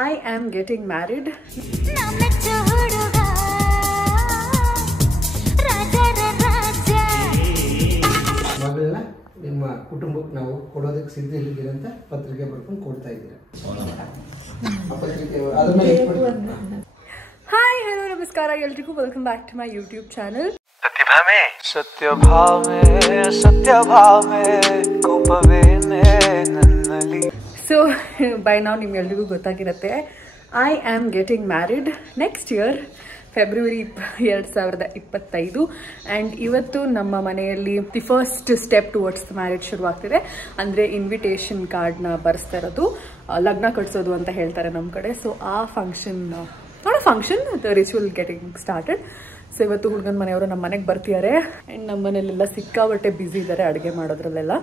I am getting married. ಮಗಳನ್ನ ನಿಮ್ಮ ಕುಟುಂಬಕ್ಕೆ ನಾವು ಕೊಡೋದಕ್ಕೆ ಸಿದ್ಧ ಇಲ್ಲಿದ್ದೀರಿ ಅಂತ ಪತ್ರಿಕೆ ಬರ್ಕೊಂಡು ಕೊಡ್ತಾ ಇದ್ದೀರಾ. Hi, hello, ನಮಸ್ಕಾರ ಎಲ್ರಿಗೂ. Welcome back to my YouTube channel. So by ನಾವು ನಿಮ್ಗೆಲ್ರಿಗೂ ಗೊತ್ತಾಗಿರುತ್ತೆ, I am getting married next year February 2025. And ಇವತ್ತು ನಮ್ಮ ಮನೆಯಲ್ಲಿ the first step towards the marriage ಶುರುವಾಗ್ತಿದೆ. ಅಂದರೆ ಇನ್ವಿಟೇಷನ್ ಕಾರ್ಡ್ನ ಬರೆಸ್ತಾ ಇರೋದು, ಲಗ್ನ ಕಟ್ಸೋದು ಅಂತ ಹೇಳ್ತಾರೆ ನಮ್ಮ ಕಡೆ. ಸೊ ಆ function the ritual getting started. So ಇವತ್ತು ಹುಡುಗನ ಮನೆಯವರು ನಮ್ಮ ಮನೆಗೆ ಬರ್ತಿದ್ದಾರೆ. ಆ್ಯಂಡ್ ನಮ್ಮ ಮನೇಲೆಲ್ಲ ಸಿಕ್ಕಾಬಟ್ಟೆ ಬ್ಯುಸಿ ಇದ್ದಾರೆ ಅಡುಗೆ ಮಾಡೋದ್ರಲ್ಲೆಲ್ಲ.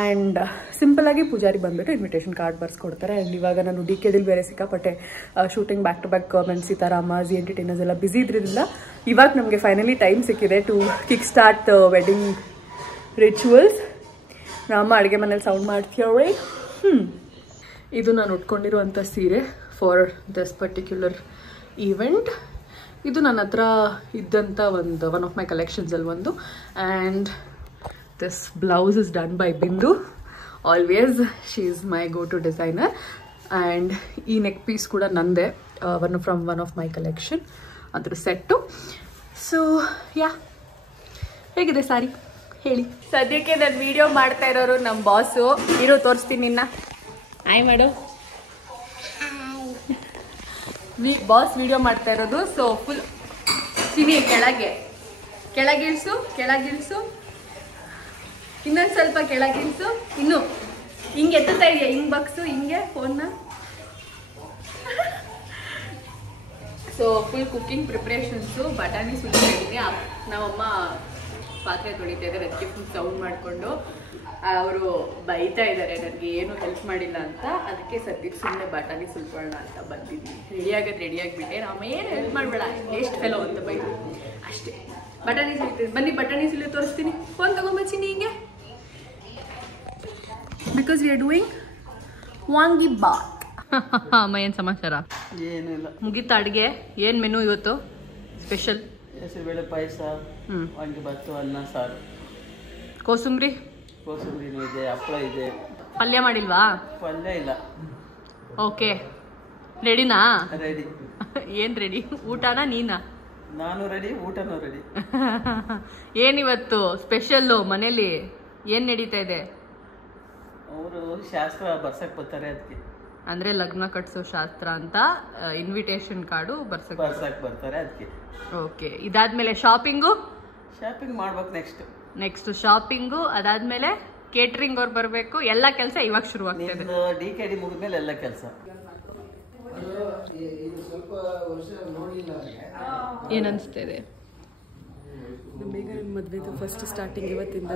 ಆ್ಯಂಡ್ ಸಿಂಪಲಾಗಿ ಪೂಜಾರಿ ಬಂದುಬಿಟ್ಟು ಇನ್ವಿಟೇಷನ್ ಕಾರ್ಡ್ ಬರ್ಸ್ಕೊಡ್ತಾರೆ. ಆ್ಯಂಡ್ ಇವಾಗ ನಾನು DKDಲಿ ಬೇರೆ ಸಿಕ್ಕಾಪಟ್ಟೆ ಶೂಟಿಂಗ್ ಬ್ಯಾಕ್ ಟು ಬ್ಯಾಕ್ ಮೆನ್ ಸೀತಾರಾಮ ಎಂಟರ್ಟೈನರ್ಸ್ ಎಲ್ಲ ಬ್ಯುಸಿ ಇದ್ರಿಂದ ಇವಾಗ ನಮಗೆ ಫೈನಲಿ ಟೈಮ್ ಸಿಕ್ಕಿದೆ to kick start wedding rituals. ನಮ್ಮ ಅಡುಗೆ ಮನೇಲಿ ಸೌಂಡ್ ಮಾಡ್ತೀವ್ರಿ. ಇದು ನಾನು ಉಟ್ಕೊಂಡಿರುವಂಥ ಸೀರೆ ಫಾರ್ ದಿಸ್ ಪರ್ಟಿಕ್ಯುಲರ್ ಈವೆಂಟ್. ಇದು ನನ್ನ ಹತ್ರ ಇದ್ದಂಥ ಒನ್ ಆಫ್ ಮೈ ಕಲೆಕ್ಷನ್ಸಲ್ಲಿ ಒಂದು. And this blouse is done by Bindu. Always she is my go to designer. And ಈ ನೆಕ್ ಪೀಸ್ ಕೂಡ ನಂದೇ, ಒನ್ ಆಫ್ ಮೈ ಕಲೆಕ್ಷನ್, ಅದ್ರ ಸೆಟ್ಟು. ಸೊ ಯಾ, ಹೇಗಿದೆ ಸಾರಿ ಹೇಳಿ. ಸದ್ಯಕ್ಕೆ ನಾನು ವಿಡಿಯೋ ಮಾಡ್ತಾ ಇರೋರು ನಮ್ಮ ಬಾಸು. ಇರೋ ತೋರಿಸ್ತೀನಿ ನಿನ್ನ. ಆಯ್ ಮಾಡು. ಬಾಸ್ ವಿಡಿಯೋ ಮಾಡ್ತಾ ಇರೋದು. ಸೊ ಫುಲ್ ಚಿನಿ ಕೆಳಗಿಳಿಸು, ಇನ್ನೊಂದು ಸ್ವಲ್ಪ ಕೆಳಗಿಳಿಸು, ಇನ್ನು ಹಿಂಗೆ ಎತ್ತುತ್ತಾ ಇದೆಯಾ, ಹಿಂಗೆ ಬಗ್ಸು, ಹಿಂಗೆ ಫೋನ್ನ. So full cooking preparations. ಬಟಾಣಿ ಸುಳ್ತಾ ಇದ್ದೀನಿ. ನಮ್ಮಮ್ಮ ಪಾತ್ರೆ ತೊಳಿತಾ ಇದ್ದಾರೆ, ಅದಕ್ಕೆ ಫುಲ್ ಸೌಂಡ್ ಮಾಡಿಕೊಂಡು ಅವರು ಬೈತಾ ಇದ್ದಾರೆ ನನಗೆ ಏನು ಹೆಲ್ಪ್ ಮಾಡಿಲ್ಲ ಅಂತ. ಅದಕ್ಕೆ ಸದ್ಯಕ್ಕೆ ಸುಮ್ಮನೆ ಬಟಾಣಿ ಸುಲ್ಕೊಳ್ಳೋಣ ಅಂತ ಬಂದಿದ್ದೀನಿ. ರೆಡಿಯಾಗಿಬಿಟ್ಟೆ. ನಮ್ಮ ಏನು ಹೆಲ್ಪ್ ಮಾಡಬೇಡ, ಎಷ್ಟು ಫೆಲೋ ಅಂತ ಬೈದು ಅಷ್ಟೇ. ಬಟಾಣಿ ಸುಲಿತೀನಿ, ಬನ್ನಿ ಬಟಾಣಿ ಸುಲಿ ತೋರಿಸ್ತೀನಿ. ಫೋನ್ ತಗೊಂಬಚ್ಚಿನಿ ಹಿಂಗೆ. Because we are doing vangi bath. ಅಮ್ಮ ಏನು ಸಮಾಚಾರ? ಏನಿಲ್ಲ, ಮುಗೀತಾ ಅಡುಗೆ? ಏನು ಮೆನು ಇವತ್ತು ಸ್ಪೆಷಲ್? ಹೆಸರುಬೇಳೆ ಪಾಯಸ, ವಾಂಗಿಬಾತು, ಅನ್ನ ಸಾರು, ಕೋಸಂಬರಿ ಇದೆ, ಹಪ್ಪಳ ಇದೆ. ಪಲ್ಯ ಮಾಡಿಲ್ವಾ? ಪಲ್ಯ ಇಲ್ಲ. ಓಕೆ, ರೆಡಿನಾ? ರೆಡಿ. ಏನು ರೆಡಿ? ಊಟನಾ ನೀನಾ? ನಾನು ರೆಡಿ, ಊಟನೂ ರೆಡಿ. ಏನಿವತ್ತು ಸ್ಪೆಷಲ್ಲು ಮನೇಲಿ? ಏನು ನಡೀತಾ ಇದೆ? ಅವರು ಶಾಸ್ತ್ರ ಬರ್ಸಕ್ಕೆ ಬರ್ತಾರೆ, ಅದಕ್ಕೆ. ಅಂದರೆ ಲಗ್ನ ಕಟ್ಸೋ ಶಾಸ್ತ್ರ ಅಂತ ಇನ್ವಿಟೇಷನ್ ಕಾರ್ಡು ಬರ್ಸಕ್ಕೆ ಬರ್ತಾರೆ, ಅದಕ್ಕೆ. ಓಕೆ, ಇದಾದ್ಮೇಲೆ ಶಾಪಿಂಗ್ ಮಾಡ್ಬೇಕು. ನೆಕ್ಸ್ಟ್ ಶಾಪಿಂಗು, ಅದಾದ್ಮೇಲೆ ಕೇಟ್ರಿಂಗ್ ಅವ್ರು ಬರಬೇಕು. ಎಲ್ಲ ಕೆಲಸ ಇವಾಗ ಶುರುವಾಗ್ತದೆ. DKD ಮುಗಿದ್ಮೇಲೆ ಎಲ್ಲ ಕೆಲಸ. ಏನನ್ಸ್ತಿದೆ? ಬೇಗ ನನ್ನ ಮದುವೆದು ಫಸ್ಟ್ ಸ್ಟಾರ್ಟಿಂಗ್ ಇವತ್ತಿಂದ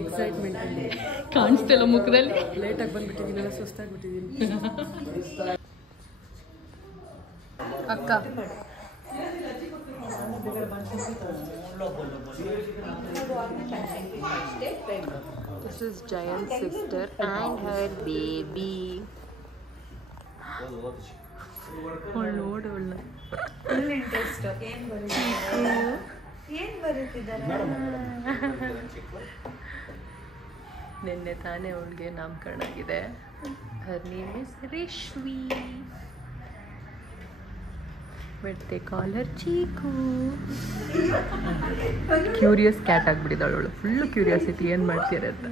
ಎಕ್ಸೈಟ್ಮೆಂಟ್ ಅಲ್ಲಿ ಕಾಣಿಸ್ತಿಲ್ಲ ಮುಖದಲ್ಲಿ. ಲೇಟಾಗಿ ಬಂದ್ಬಿಟ್ಟಿದ್ದೀನಿ, ಸುಸ್ತಾಗ್ಬಿಟ್ಟಿದ್ದೀನಿ. ಅಕ್ಕ This is Jayant's sister and her baby. ನೋಡೋಣ. ನಿನ್ನೆ ತಾನೇ ಅವಳಿಗೆ ನಾಮಕರಣ ಆಗಿದೆ. Her name is Rishvi. But they call her Chiku. Curious cat ಆಗಿಬಿಟ್ಟಿದ್ದಾಳು ಅವಳು. ಫುಲ್ಲು ಕ್ಯೂರಿಯಾಸಿಟಿ, ಏನು ಮಾಡ್ತೀರ ಅಂತ.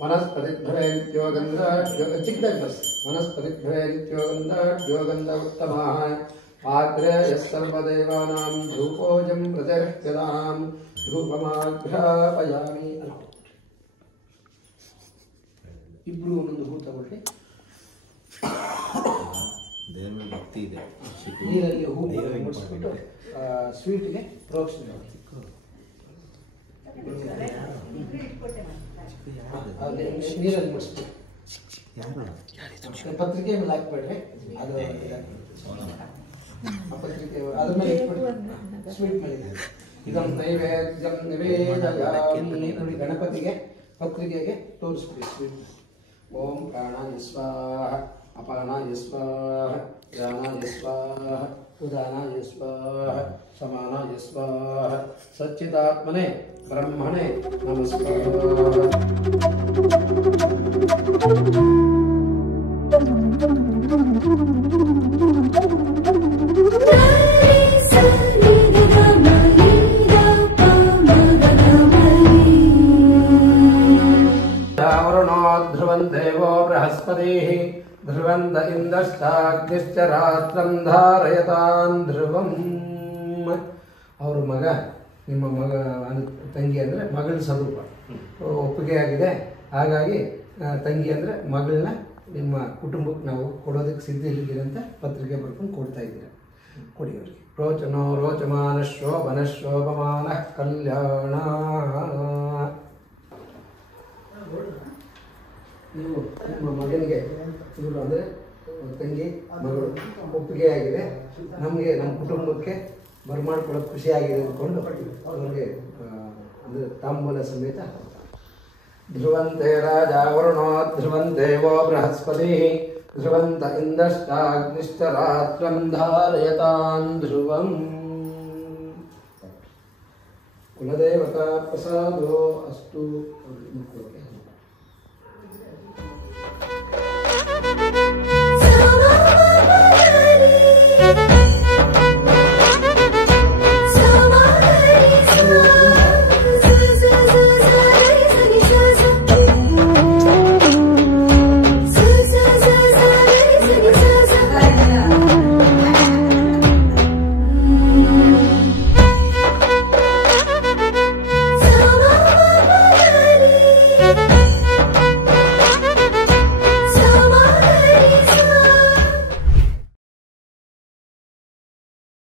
ವನಸ್ಪತಿಭ್ರೈತ್ಯೋಗಂಧ ಉತ್ತಮಃ ಪಾತ್ರೆ ಯಸ್ಸರ್ವದೇವಾನಾಂ ಧೂಪೋಜಂ ಪ್ರತಿಷ್ಠಿತಾಂ ಧೂಪಮಾಘ್ರಾಪಯಾಮಿ. ಇಬ್ರು ಒಂದೊಂದು ಹೂ ತಗೊಳ್ಳಿ. ಭಕ್ತಿ ಇದೆ. ನೀರಲ್ಲಿ ಹೂ ಮುಡಿಸ್ಬಿಟ್ಟು ಸ್ವೀಟ್ಗೆ ಪ್ರೋಕ್ಷಣೆ ಮಾಡಿ. ನೀರಲ್ಲಿ ಮುಡಿಸ್ಬಿಟ್ಟು ಪತ್ರಿಕೆ ಮೇಲೆ ಹಾಕ್ಬೇಡ್ರಿ, ಅದು ಪತ್ರಿಕೆ ಅದ್ರ ಮೇಲೆ ಇಟ್ಬಿಟ್ಟು ಸ್ವೀಟ್ ಮೇಲೆ ಇದೊಂದು ನೈವೇದ್ಯಂ ನಿವೇದಯಾಮಿ. ಗಣಪತಿಗೆ ಪತ್ರಿಕೆಗೆ ತೋರಿಸ್ಬೇಕು. ಓಂ ಪ್ರಾಣಾಯ ಸ್ವಾಹ, ಅಪಾನಾಯ ಸ್ವಾಹ, ಜ್ಞಾನಾಯ ಸ್ವಾಹ, ಉದಾನಾಯ ಸ್ವಾಹ, ಸಮಾನಾಯ ಸ್ವಾಹ, ಸಚ್ಚಿದಾತ್ಮನೆ ಬ್ರಹ್ಮಣೆ ನಮಸ್ಕಾರ. ಧ್ರುವಂ ದೇವೋ ಬೃಹಸ್ಪತಿ ಧ್ರುವಂತ ಇಂದ್ರಶ್ಚಾಗ್ನಿಶ್ಚ ರಾತ್ರಂ ಧಾರಯತಾನ್ ಧ್ರುವಂ. ಅವ್ರ ಮಗ, ನಿಮ್ಮ ಮಗ ತಂಗಿ ಅಂದರೆ ಮಗಳ ಸ್ವರೂಪ ಒಪ್ಪಿಗೆ ಆಗಿದೆ. ಹಾಗಾಗಿ ತಂಗಿ ಅಂದರೆ ಮಗಳನ್ನ ನಿಮ್ಮ ಕುಟುಂಬಕ್ಕೆ ನಾವು ಕೊಡೋದಕ್ಕೆ ಸಿದ್ಧರಿದ್ದೀರಿ ಅಂತ ಪತ್ರಿಕೆ ಬರ್ಕೊಂಡು ಕೊಡ್ತಾ ಇದ್ದೀರಾ. ಕೊಡಿ ಅವ್ರಿಗೆ. ರೋಚನೋ ರೋಚಮಾನ ಶೋಭನ ಶೋಭಮಾನ ಕಲ್ಯಾಣ. ನೀವು ನಿಮ್ಮ ಮಗನಿಗೆ ಇವರು ಅಂದರೆ ತಂಗಿ ಮಗಳು ಒಪ್ಪಿಗೆ ಆಗಿದೆ, ನಮಗೆ ನಮ್ಮ ಕುಟುಂಬಕ್ಕೆ ಬರ್ಮಾಡ್ಕೊಳ್ಳೋದು ಖುಷಿಯಾಗಿದೆ ಅಂದ್ಕೊಂಡು ಅವ್ರಿಗೆ ಅಂದರೆ ತಾಂಬೂಲ ಸಮೇತ. ಧ್ರುವಂತೆ ರಾಜ ವರುಣೋ ಧ್ರುವಂ ದೇವೋ ಬೃಹಸ್ಪತಿ ಧ್ರುವಂತ ಇಂದ್ರಶ್ಚಾಗ್ನಿಶ್ಚ ರಾತ್ರಂ ಧಾರಯತಾನ್ ಧ್ರುವಂ. ಕುಲದೇವತಾ ಪ್ರಸಾದೋ ಅಸ್ತು.